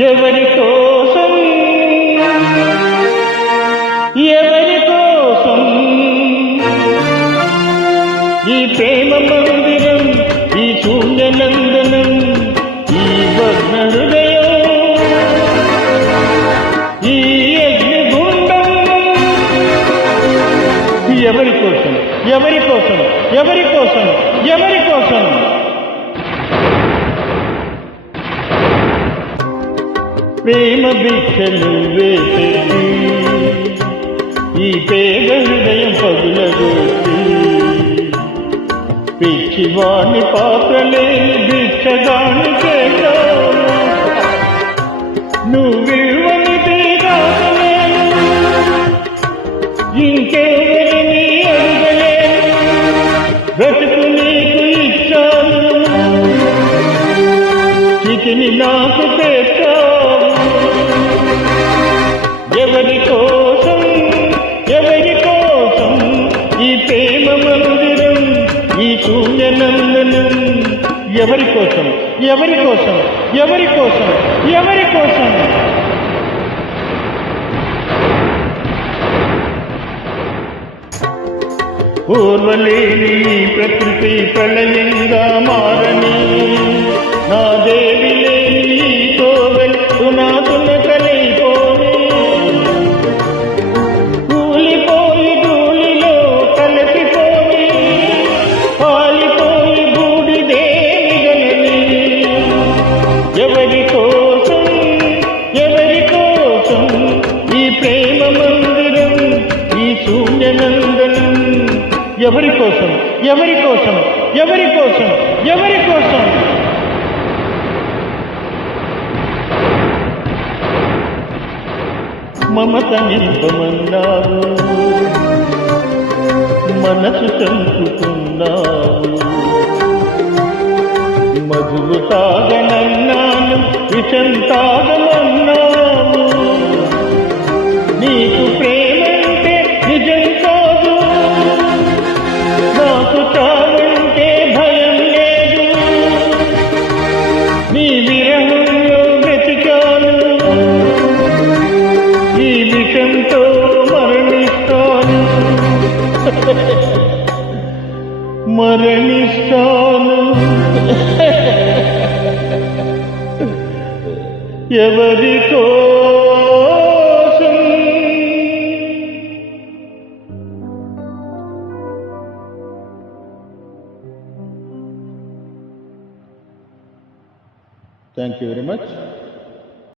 ఎవరి కోసం ఎవరి కోసం ఈ ప్రేమ మందిరం, ఈ శూన్యనందనం, ఈ భగ్న హృదయం, ఈ అగ్నిగుండం ఎవరి కోసం ఎవరి కోసం ఎవరి కోసం ఎవరి కోసం? ప్రేమ భిక్షలు వేసేసి ఈ పేద హృదయం పగులగొట్టి పిచ్చివాణి పాత్రలేని భిక్షగాని చేశావు. నువ్వివ్వని తీరాసలేను, ఇంకెవరిని అడగలేను, బ్రతుకు నీకు ఇచ్చాను, చితిని నాకు తెచ్చావు. ఎవరి కోసం ఎవరి కోసం ఈ ప్రేమ మందిరం, ఈ శూన్యనందనం, ఎవరి కోసం ఎవరి కోసం ఎవరి కోసం ఎవరి కోసం? పూర్వలేని ప్రకృతి ప్రళయంగా మారని నా దేవి లేని కోవెలు నాతున కలిపోని కూలిపోయి ధూళిలో కలిసిపోయి పాలిపోయి బూడిదే మిగలని. ఎవరి కోసం ఎవరి కోసం ఈ ప్రేమ మందిరం, ఈ శూన్యనందనం, ఎవరి కోసం ఎవరి కోసం ఎవరి కోసం ఎవరి కోసం? మమత నింపమన్నావు, మనసు చంపుకున్నావు, మధువు తాగనన్నాను, విషం తాగమన్నావు. నీకు ప్రేమంటే నిజం కాదు, నాకు చావంటే భయం లేదు. నీ విరహంలో బ్రతికాను, ఈ విషంతో మరణిస్తాను మరణిస్తాను. ఎవరి కోసం? Thank you very much.